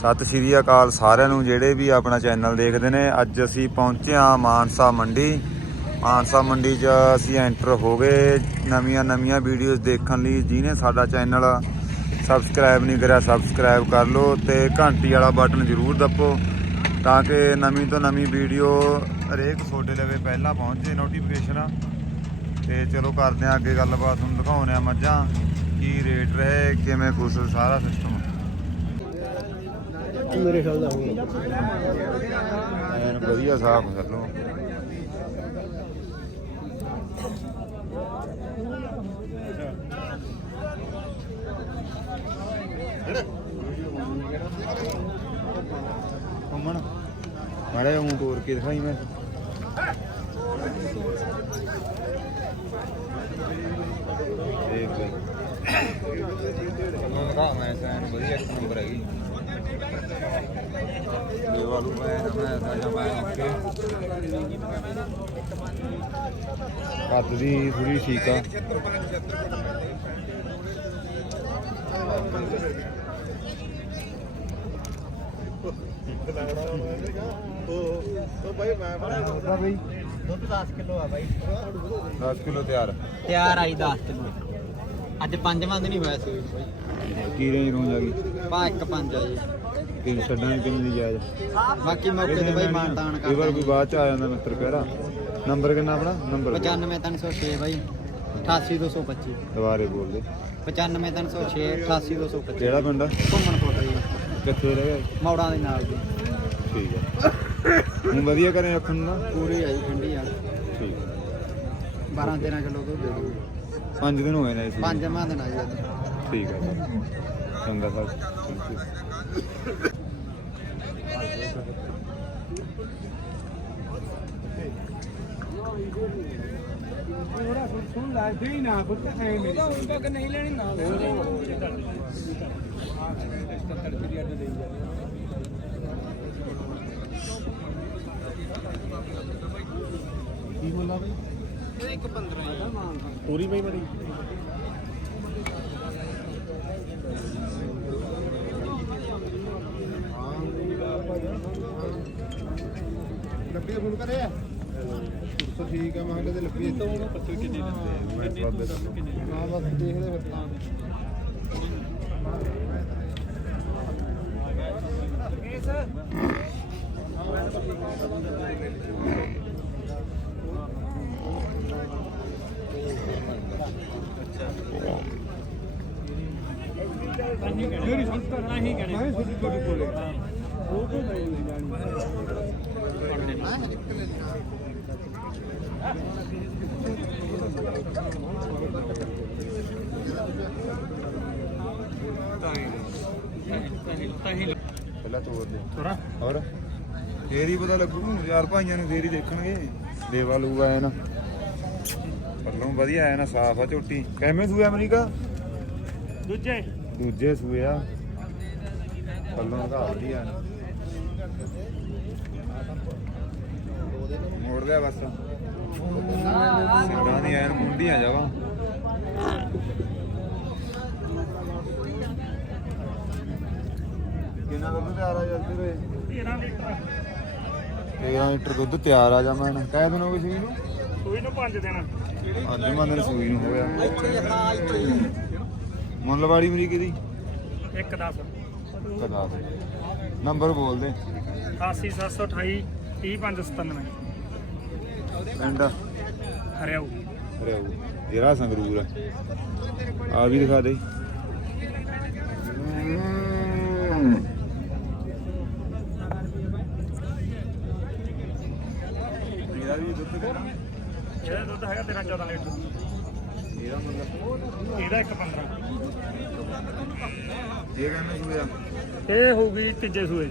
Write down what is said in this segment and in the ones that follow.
ਸਤਿ ਸ਼੍ਰੀ ਅਕਾਲ ਸਾਰਿਆਂ ਨੂੰ, ਜਿਹੜੇ ਵੀ ਆਪਣਾ ਚੈਨਲ ਦੇਖਦੇ ਨੇ, ਅੱਜ ਅਸੀਂ ਪਹੁੰਚੇ ਹਾਂ ਮਾਨਸਾ ਮੰਡੀ। ਮਾਨਸਾ ਮੰਡੀ 'ਚ ਅਸੀਂ ਐਂਟਰ ਹੋ ਗਏ। ਨਵੀਆਂ ਨਵੀਆਂ ਵੀਡੀਓਜ਼ ਦੇਖਣ ਲਈ ਜਿਹਨੇ ਸਾਡਾ ਚੈਨਲ ਸਬਸਕ੍ਰਾਈਬ ਨਹੀਂ ਕਰਿਆ ਸਬਸਕ੍ਰਾਈਬ ਕਰ ਲਓ ਤੇ ਘੰਟੀ ਵਾਲਾ ਬਟਨ ਜ਼ਰੂਰ ਦੱਬੋ ਤਾਂ ਕਿ ਨਵੀਂ ਤੋਂ ਨਵੀਂ ਵੀਡੀਓ ਹਰੇਕ ਤੁਹਾਡੇ ਲਵੇ ਪਹਿਲਾਂ ਪਹੁੰਚੇ ਨੋਟੀਫਿਕੇਸ਼ਨ ਤੇ ਚਲੋ ਕਰਦੇ ਹਾਂ ਅੱਗੇ ਗੱਲਬਾਤ, ਤੁਹਾਨੂੰ ਦਿਖਾਉਂਦੇ ਆ ਮੱਝਾਂ, ਕੀ ਰੇਟ ਰਹੇ, ਕਿਵੇਂ ਕੁਛ, ਸਾਰਾ ਸਿਸਟਮ ਮੇਰੇ ਖਿਆਲ ਦਾ ਹੋਊਗਾ। ਐਨ ਵਧੀਆ ਸਾਫ਼ ਕਰ ਲਓ ਮਾੜਾ ਜਿਹਾ ਮੂੰਹ ਤੋੜ ਕੇ ਦਿਖਾਈ ਮੈਂ। ਦੇਖ ਲੈ। ਮੈਂ ਦਿਖਾ ਮੈਂ ਸੈਨ ਵਧੀਆ ਇੱਕ ਨੰਬਰ ਹੈਗੀ ਇਹ ਵਾਲੂ ਮੈਂ ਮੈਂ ਕੱਦ ਦੀ ਪੂਰੀ ਠੀਕ ਆ। ਉਹਦਾ ਬਈ ਦੁੱਧ 10 ਕਿਲੋ ਆ ਬਾਈ 10 ਕਿਲੋ ਤਿਆਰ। ਤਿਆਰ ਆਈ 10 ਕਿਲੋ। ਅੱਜ ਪੰਜਵਾਂ ਦਿਨ ਹੀ ਹੋਇਆ ਸੀ। ਕੀ ਰੇਂਜ ਰੂੰਜ ਆ ਗਈ? ਪਾ ਇੱਕ ਪੰਜ ਆ ਜੀ। ਕੀ ਛੱਡਣ ਕਿੰਨੀ ਦੀ ਜਾਇਜ਼? ਬਾਕੀ ਮੌਕੇ ਤੇ ਬਾਈ ਮਾਨਤਾਨ ਇਹ ਵਾਰ ਕੋਈ ਕਰ ਬਾਅਦ ਚ ਆ ਜਾਂਦਾ ਮਿੱਤਰ ਕਿਹੜਾ ਨੰਬਰ ਕਿੰਨਾ ਆਪਣਾ? ਨੰਬਰ 95306 ਬਾਈ। 88225 ਦੁਬਾਰੇ ਬੋਲ ਦੇ। 95306 88225 ਕਿਹੜਾ ਪਿੰਡ? ਆ? ਘੁੰਮਣ ਕੋਟ ਜੀ ਕਿੱਥੇ ਰਹਿ ਗਿਆ? ਮੌੜਾਂ ਦੇ ਨਾਲ ਜੀ। ਠੀਕ ਹੈ ਹੁਣ ਵਧੀਆ ਕਰੇ ਰੱਖਣ ਨੂੰ ਨਾ? ਪੂਰੀ ਆਈ ਠੰਡੀ ਆ। ਠੀਕ ਹੈ 12 13 ਕਿਲੋ ਦੁੱਧ ਦੇ ਦੂ ਪੰਜ ਦਿਨ ਹੋਏ ਨੇ ਇਸ ਪੰਜਵਾਂ ਦਿਨ ਆ ਜੀ ਅੱਜ। ਠੀਕ ਹੈ ਚੰਗਾ ਸਰ। ਮੇਰੀ ਨਹੀਂ ਲੈਣੀ ਨਾ ਕੀ ਬੋਲਾ ਬਈ? ਇੱਕ 15 ਹੈ ਪੂਰੀ ਬਈ ਬੜੀ। ਲੱਭੀ ਫੋਨ ਕਰੇ ਤਾਂ ਠੀਕ ਆ ਮੈਂ ਕਿਹਾ ਲੱਭੀ ਤੋਂ ਮੈਂ ਕਿੰਨੇ ਹਾਂ ਬਸ ਦੇਖਦੇ ਫਿਰ ਤਾਂ। ਮੇਰੀ ਸੰਸਥਾ ਨਹੀਂ ਕਰੇ ਛੋਟੀ ਕੋਲੇ ਉਹ ਕੋਈ ਨਹੀਂ ਜਾਣੀ ਪਹਿਲਾਂ ਤੋੜ ਦੇ ਥੋੜਾ ਹੋਰ? ਫੇਰ ਹੀ ਪਤਾ ਲੱਗੂ ਯਾਰ ਭਾਈਆਂ ਨੂੰ ਫੇਰ ਹੀ ਦੇਖਣਗੇ। ਦੇਵਾ ਲੂਗਾ ਐ ਨਾ ਪੱਲੋਂ ਵਧੀਆ ਐ ਨਾ ਸਾਫ਼ ਆ ਝੋਟੀ। ਕਿਵੇਂ ਸੂਆ ਅਮਰੀਕਾ? ਦੂਜੇ। ਦੂਜੇ ਸੂਏ ਆ। ਪੱਲੋਂ ਦਾ ਵਧੀਆ ਮੋੜ ਲਿਆ ਬਸ। ਸਿੰਘਾਂ ਦੀ ਐਨ ਮੁੰਡੀਆਂ ਜਾਵਾ। ਕਿੰਨਾ ਦੁੱਧ ਤਿਆਰ ਆ ਜਾਂਦੇ ਵੇ 13 ਲੀਟਰ। 13 ਲੀਟਰ ਦੁੱਧ ਤਿਆਰ ਆ ਜਾਵਾਂ ਨਾ ਕਹਿ ਸੂਈ ਨੂੰ? ਸੂਈ ਨੂੰ 5 ਦਿਨ। ਅੱਜ ਮੰਨ ਸੂਈ ਨੂੰ ਹੋਇਆ ਮੁੱਲਵਾੜੀ ਮਰੀਕ ਦੀ 1 10 ਕਦਾ ਨੰਬਰ ਬੋਲ ਦੇ 88728 30597 ਪਿੰਡ ਜਿਹੜਾ ਸੰਗਰੂਰ ਆ। ਆ ਵੀ ਦਿਖਾ ਦੇ। ਇਹਦਾ ਵੀ ਦੁੱਧ ਕਿੰਨਾ? ਇਹਦਾ ਦੁੱਧ ਹੈਗਾ 13 14 ਲੀਟਰ। ਇਹਦਾ ਮਤਲਬ? ਇਹਦਾ 1 15 ਇਹ ਕਹਿੰਦੇ ਸੂਆ ਇਹ ਹੋਊਗੀ ਤੀਜੇ ਸੂਏ।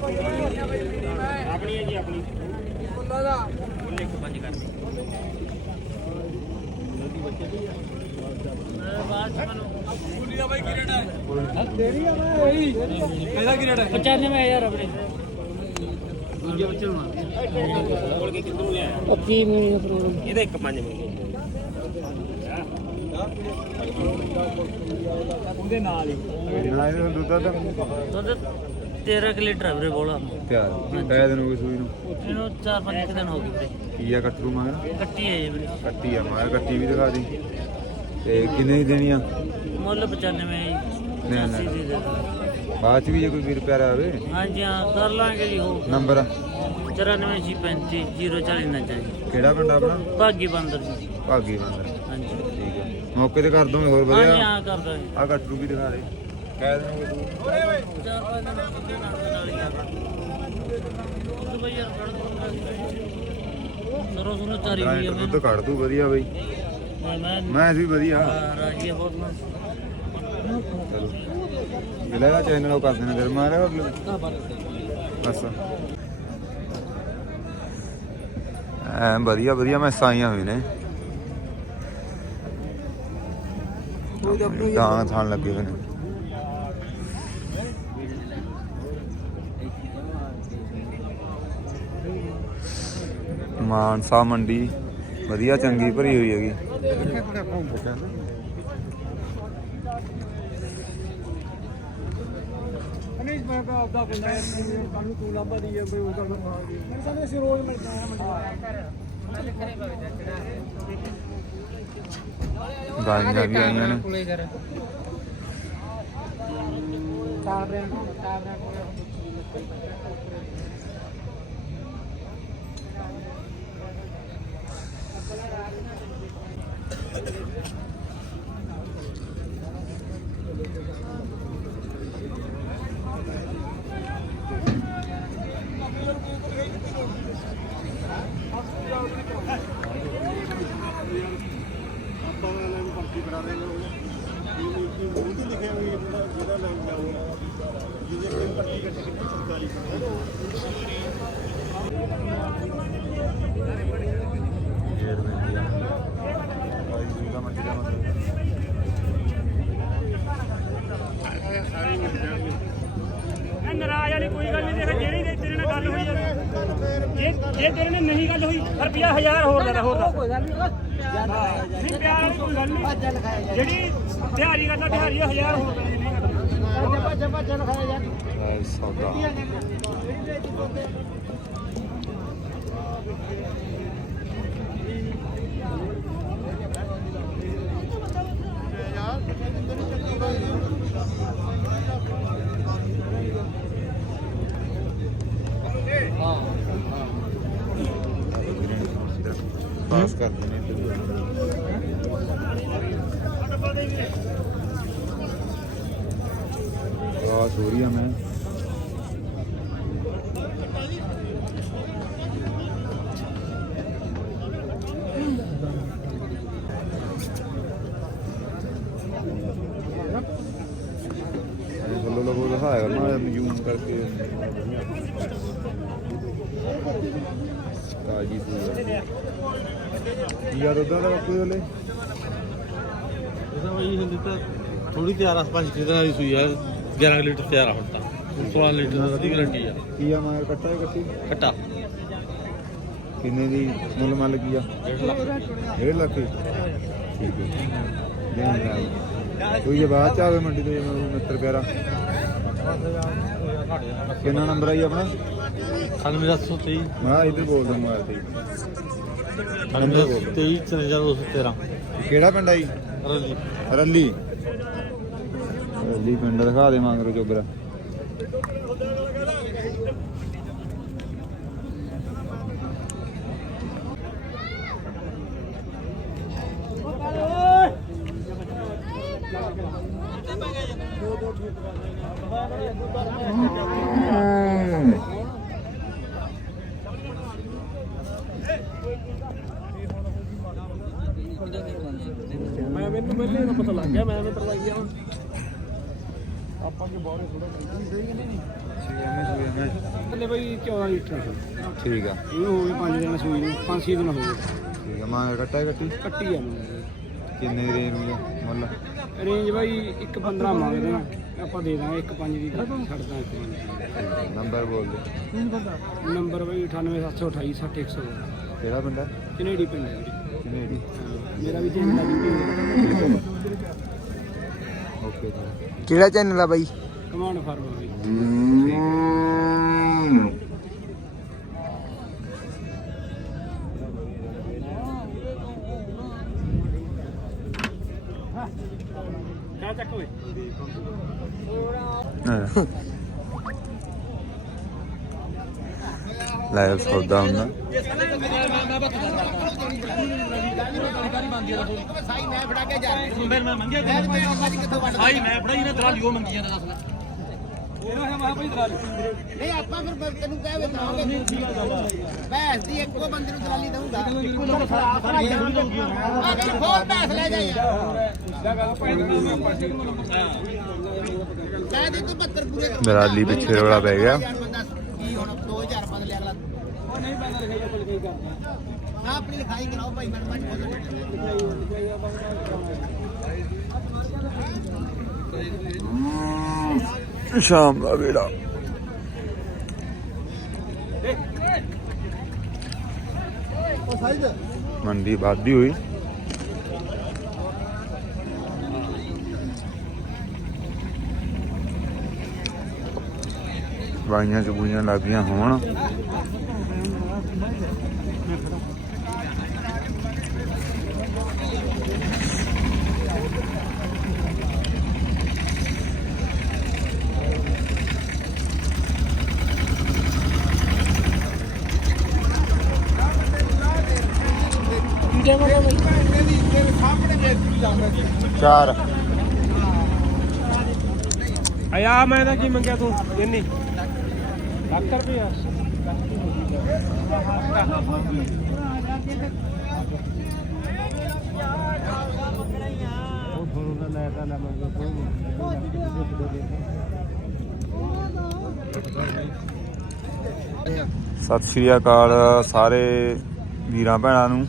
ਆਪਣੀ ਹੈ ਜੀ ਆਪਣੀ ਬੁੱਲਾ ਦਾ ਬੁੱਲੇ ਇੱਕ ਪੰਜ ਕਰ ਇਹਦਾ ਕੀ ਰੇਟ ਹੈ 95000 ਆਪਣੇ ਦੂਜੇ ਬੱਚੇ ਨੂੰ ਬੋਲ ਕੇ ਕਿੱਥੋਂ ਲਿਆ ਉਹ ਕੀ ਮੈਨੂੰ ਪ੍ਰੋਬਲਮ ਇਹਦਾ ਇੱਕ ਪੰਜ ਮੰਗੇ ਉਹਦੇ ਨਾਲ ਹੀ। ਦੁੱਧ ਦਾ ਦੁੱਧ 13 ਕਿ ਲੀਟਰ ਵੀਰੇ ਬੋਲਾ ਤਿਆਰ। ਕਹਿ ਦਿਨ ਹੋ ਗਏ ਸੂਈ ਨੂੰ। ਇਹਨੂੰ 4-5 ਦਿਨ ਹੋ ਗਏ ਵੀਰੇ। ਕੀ ਆ ਕਟਰੂ ਮਗਰ ਕੱਟੀ ਹੈ ਜੀ ਵੀਰੇ। ਕੱਟੀ ਆ ਮੈਂ ਕੱਟੀ ਵੀ ਦਿਖਾ ਦੀ। ਤੇ ਕਿੰਨੇ ਦੀ ਦੇਣੀ ਆ? ਮੁੱਲ 95 ਹੈ ਜੀ ਨਹੀਂ, 85 ਦੀ। ਬਾਅਦ ਚ ਵੀ ਜੇ ਕੋਈ ਵੀਰ ਪਿਆਰਾ ਆਵੇ ਹਾਂਜੀ ਹਾਂ ਕਰ ਲਾਂਗੇ ਜੀ ਹੋ ਨੰਬਰ? 9435 040 ਨਾ ਚਾਹੀਏ ਕਿਹੜਾ ਪਿੰਡ ਆਪਣਾ? ਭਾਗੀ ਬੰਦਰ ਜੀ। ਭਾਗੀ ਬੰਦਰ। ਹਾਂਜੀ। ਠੀਕ ਹੈ ਮੌਕੇ ਤੇ ਕਰ ਦੋਗੇ ਹੋਰ ਹਾਂਜੀ ਵਧੀਆ ਹਾਂ ਕਰ ਦਾਂਗੇ। ਆ ਕਟਰੂ ਵੀ ਦਿਖਾ ਦੇ। ਸਰੋਂ ਸੁਣੋ ਚਾਰੀ ਹੋਈ ਦੁੱਧ ਕੱਢ ਦੂ ਵਧੀਆ ਬਈ। ਮੈਂ ਵੀ ਵਧੀਆ। ਰਾਜੀ ਬਹੁਤ ਨਾ ਚਲੋ। ਚੈਨਲ ਉਹ ਕਰ ਦੇਣਾ ਫਿਰ ਮਾਰਿਆ ਬਸ। ਐ ਵਧੀਆ ਵਧੀਆ ਮੈਂ ਸਾਈਆਂ ਹੋਏ ਨੇ। ਦਾਣਾ ਥਾਣ ਲੱਗੇ ਹੋਏ ਨੇ। ਮਾਨਸਾ ਮੰਡੀ। ਵਧੀਆ, ਚੰਗੀ ਭਰੀ ਹੋਈ ਹੈਗੀ। ਨਹੀਂ ਮੈਂ ਆਪਦਾ ਬੰਦਾ ਕੱਲ ਨੂੰ ਤੂੰ ਲਾਂਭਾ ਦੀ ਬਈ ਉਹ ਕਰਨ ਖਾਵਾਂਗੇ ਮੈਂ ਕਹਿੰਦਾ ਅਸੀਂ ਰੋਜ਼ ਮਿਲਦਾ ਆ ਗਾਈਆਂ ਵੀ ਆਈਆਂ ਨੇ ਕੋਲੇ ਕਰ ਕਾਬਰਿਆਂ ਨੂੰ ਕਾਬਰਿਆਂ ਕੋਲੇ ਆਪਾਂ ਵਾਲਿਆਂ ਨੂੰ ਪਰਚੀ ਕਰਾ ਦੇਣਾ ਇਹ ਮੂੰਹ ਤੇ ਲਿਖਿਆ ਹੋਇਆ ਜਿਹੜਾ ਜਿਹੜਾ ਲੈ ਜਾਊਗਾ ਜਿਹਦੇ ਕੋਈ ਪਰਚੀ ਕੱਟ ਕੇ ਸਰਕਾਰੀ ਜੇਰ ਮਿਲਦੀ ਆ ਭਾਈ ਜੀ ਦਾ ਮੱਛੀ ਦਾ ਮਤਲਬ ਸਾਰੇ ਮਿਲ ਜਾਣਗੇ ਨਾਰਾਜ਼ ਵਾਲੀ ਕੋਈ ਗੱਲ ਨਹੀਂ ਦੇਖ, ਜਿਹੜੀ ਤੇਰੇ ਨਾਲ ਗੱਲ ਹੋਈ ਜੇ ਜੇ ਤੇਰੇ ਨਾਲ ਨਹੀਂ ਗੱਲ ਹੋਈ ਰੁਪਿਆ 1000 ਹੋਰ ਦੇ ਹੋਰ ਦੱਸ ਕੋਈ ਗੱਲ ਨਹੀਂ, ਪਿਆਰ ਵਾਲੀ ਕੋਈ ਗੱਲ ਨਹੀਂ। ਜਿਹੜੀ ਦਿਹਾੜੀ ਕਰਦਾ, ਦਿਹਾੜੀ 1000 ਹੋਰ ਦੇ। ਨਹੀਂ ਕਰਦਾ ਭੱਜ ਭੱਜ ਲਿਖਾਇਆ ਜਾ ਐ ਸੌਦਾ ਪਾਸ ਕਰ ਦਿੰਦੇ ਆ ਸੂਰੀਆ ਮੈਂ ਇਹ ਤਾਜੀ ਦਾ ਕੋਈ ਹੁੰਦੀ ਤਾਂ ਥੋੜੀ ਤਿਆਰ ਆਸ ਪਾਸ ਕਿਤੇ ਦਾ ਸੂਈ ਆ 11 ਲੀਟਰ ਤਿਆਰ ਆ ਹੁਣ ਤਾਂ। 16 ਲੀਟਰ ਦੀ ਗਾਰੰਟੀ ਆ ਕੀ ਆ ਮਾਰ ਕੱਟਾ ਹੈ ਕੱਟੀ ਕੱਟਾ ਕਿੰਨੇ ਦੀ ਮੁੱਲ ਮੱਲ ਕੀ ਆ 1.5 ਲੱਖ। 1.5 ਲੱਖ ਦੀ? ਠੀਕ ਹੈ ਕੋਈ ਜੇ ਬਾਅਦ ਚ ਆਵੇ ਮੰਡੀ ਤੇ ਮਿੱਤਰ ਪਿਆਰਾ? ਕਿੰਨਾ ਨੰਬਰ ਆਈ ਆਪਣਾ? 9723 ਮੈਂ ਇੱਧਰ ਬੋਲਦਾ ਮੋਬਾਈਲ ਤੇ 9723 4213 ਕਿਹੜਾ ਪਿੰਡ ਆਈ ਰਲੀ। ਰੱਲੀ। ਰੱਲੀ ਪਿੰਡ ਦਿਖਾ ਦੇ ਮੰਗਰੋ ਚੋਬਰਾ ਮੈਂ ਮੈਨੂੰ ਪਹਿਲੇ ਇਹਦਾ ਪਤਾ ਲੱਗ ਗਿਆ ਮੈਂ ਐਵੇਂ ਕਰਵਾਈ ਆ ਥੱਲੇ ਬਈ 14 ਲੀਟਰ ਠੀਕ ਆ। ਇਹ ਹੋ ਗਏ 5 ਦਿਨ ਸੂਈ ਨੂੰ। 5-6 ਦਿਨ ਹੋ ਗਏ। ਠੀਕ ਆ ਕੱਟਾ ਹੈ ਕੱਟੀ? ਕੱਟੀ ਆ ਮੈਨੂੰ ਕਿੰਨੇ ਦੀ ਰੇਂਜ ਨੂੰ ਮੁੱਲ? ਰੇਂਜ ਬਾਈ 1.15 ਮੰਗਦੇ ਨਾ ਆਪਾਂ ਦੇ ਦਾਂਗੇ 1.5 ਦੀ ਛੱਡ ਦਾਂਗੇ ਨੰਬਰ ਬੋਲ ਦੇ। ਨੰਬਰ ਬਾਈ 98728 60100 ਕਿਹੜਾ ਪਿੰਡ ਹੈ ਕੈਨੇਡੀ ਪਿੰਡ ਹੈ। ਕਨੇਡੀ। ਮੇਰਾ ਵੀ ਚੈਨਲ ਆ ਜੀ। ਓਕੇ ਕਿਹੜਾ ਚੈਨਲ ਆ ਬਾਈ? ਕਮਾਂਡ ਫਾਰਮ ਬਾਈ। ਚੱਕ ਓਏ ਲਾਈਵ ਸੌਦਾ ਹੁੰਦਾ ਮੈਂ ਮੈਂ ਮੰਗਿਆ ਆਈ ਮੈਂ ਫੜਾਈ ਨੇ ਦਲਾਲੀ ਉਹ ਮੰਗੀ ਜਾਂਦਾ ਦੱਸ ਲੈ ਨਹੀਂ ਆਪਾਂ ਫਿਰ ਤੈਨੂੰ ਕਹਿ ਵੇਚਾਂਗੇ ਭੈਂਸ ਦੀ ਇੱਕੋ ਬੰਦੇ ਨੂੰ ਦਲਾਲੀ ਦਊਗਾ। ਆ ਕੇ ਹੋਰ ਭੈਂਸ ਲੈ ਜਾ ਯਾਰ ਕਹਿ ਦੇ ਤੂੰ 72 ਪੂਰੇ ਕਰ। ਦਲਾਲੀ ਪਿੱਛੇ ਰੌਲਾ ਪੈ ਗਿਆ। ਕੀ ਹੁਣ 2000 ਬਦਲੇ ਅਗਲਾ। ਉਹ ਨਹੀਂ ਲਿਖਾਈ ਆਪਾਂ ਲਿਖਾਈ ਕਰਦੇ। ਆਪਣੀ ਲਿਖਾਈ ਕਰਾਓ ਭਾਈ ਮੈਂ ਸ਼ਾਮ ਦਾ ਵੇੜਾ ਮੰਡੀ ਵਾਧੀ ਹੋਈ ਬਾਈਆਂ ਚ ਲੱਗੀਆਂ ਹੋਣ ਚਾਰ। ਆਇਆ ਮੈਂ ਤਾਂ ਕੀ ਮੰਗਿਆ ਤੂੰ? ਇੰਨੀ। ਲੱਖ ਰੁਪਇਆ ਸਤਿ ਸ਼੍ਰੀ ਅਕਾਲ ਸਾਰੇ ਵੀਰਾਂ ਭੈਣਾਂ ਨੂੰ।